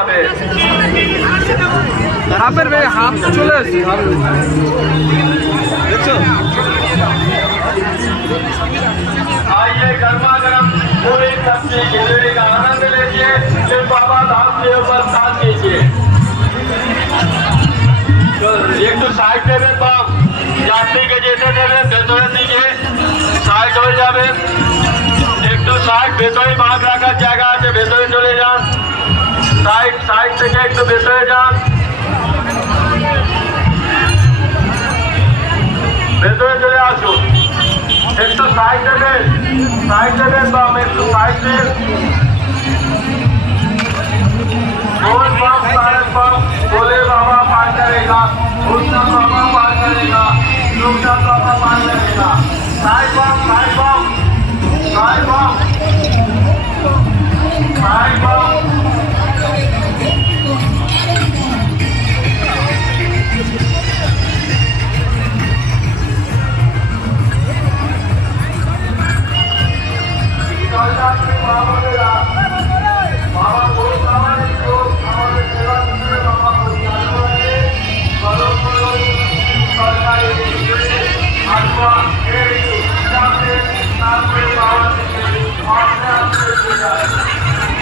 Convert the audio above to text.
যাবে। হাফের হাফ চলে আসছে দেখছো आइए गर्मा गर्म पूरी सब्जी खिचड़ी का आनंद लीजिए, फिर बाबा धाम के ऊपर साथ कीजिए। एक तो साइड देवे बाप यात्री के जेते देवे भेतरे दिखे साइड हो जावे। एक तो साइड भेतरे भाग রাখার জায়গা আছে, ভেতরে চলে যান। সাইড থেকে একটু ভেতরে যান, ভেতরে চলে আসুন। একটু সাইড দেবেন বাম, একটু সাইড দেন। बोल बम सारे बम, बोले बाबा पार करेगा, भूषण बाबा पार करेगा, लोकनाथ बाबा पार करेगा। साइड बम साइड बम साइड बम साइड बम